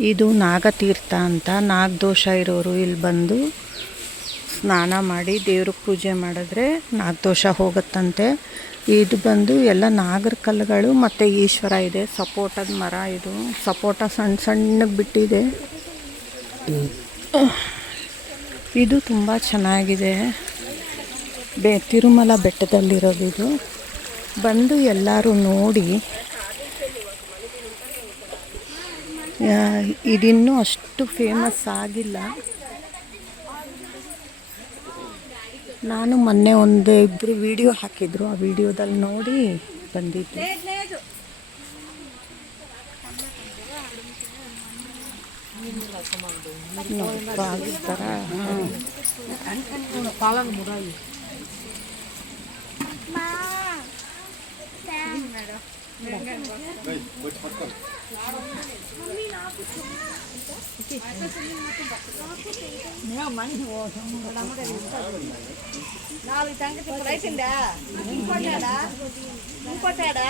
ಇದು ನಾಗತೀರ್ಥ ಅಂತ. ನಾಗದೋಷ ಇರೋರು ಇಲ್ಲಿ ಬಂದು ಸ್ನಾನ ಮಾಡಿ ದೇವ್ರಿಗೆ ಪೂಜೆ ಮಾಡಿದ್ರೆ ನಾಗದೋಷ ಹೋಗುತ್ತಂತೆ. ಇದು ಬಂದು ಎಲ್ಲ ನಾಗರ ಕಲ್ಲುಗಳು ಮತ್ತು ಈಶ್ವರ ಇದೆ. ಸಪೋಟದ ಮರ ಇದು. ಸಪೋಟ ಸಣ್ಣ ಸಣ್ಣಗೆ ಬಿಟ್ಟಿದೆ. ಇದು ತುಂಬ ಚೆನ್ನಾಗಿದೆ. ಬೆ ತಿರುಮಲ ಬೆಟ್ಟದಲ್ಲಿರೋದು ಇದು. ಬಂದು ಎಲ್ಲರೂ ನೋಡಿ ಆ, ಇದಿನ್ನೂ ಅಷ್ಟು ಫೇಮಸ್ ಆಗಿಲ್ಲ. ನಾನು ಮೊನ್ನೆ ಒಂದು ಇಬ್ಬರು ವಿಡಿಯೋ ಹಾಕಿದ್ರು. ಆ ವಿಡಿಯೋದಲ್ಲಿ ನೋಡಿ ಬಂದಿದ್ದೆ. ಥರ నాలుగు తంగ ఇప్పుడు అయిపోయిందా? ఇంకొట్టాడా ఇంకొట్టాడా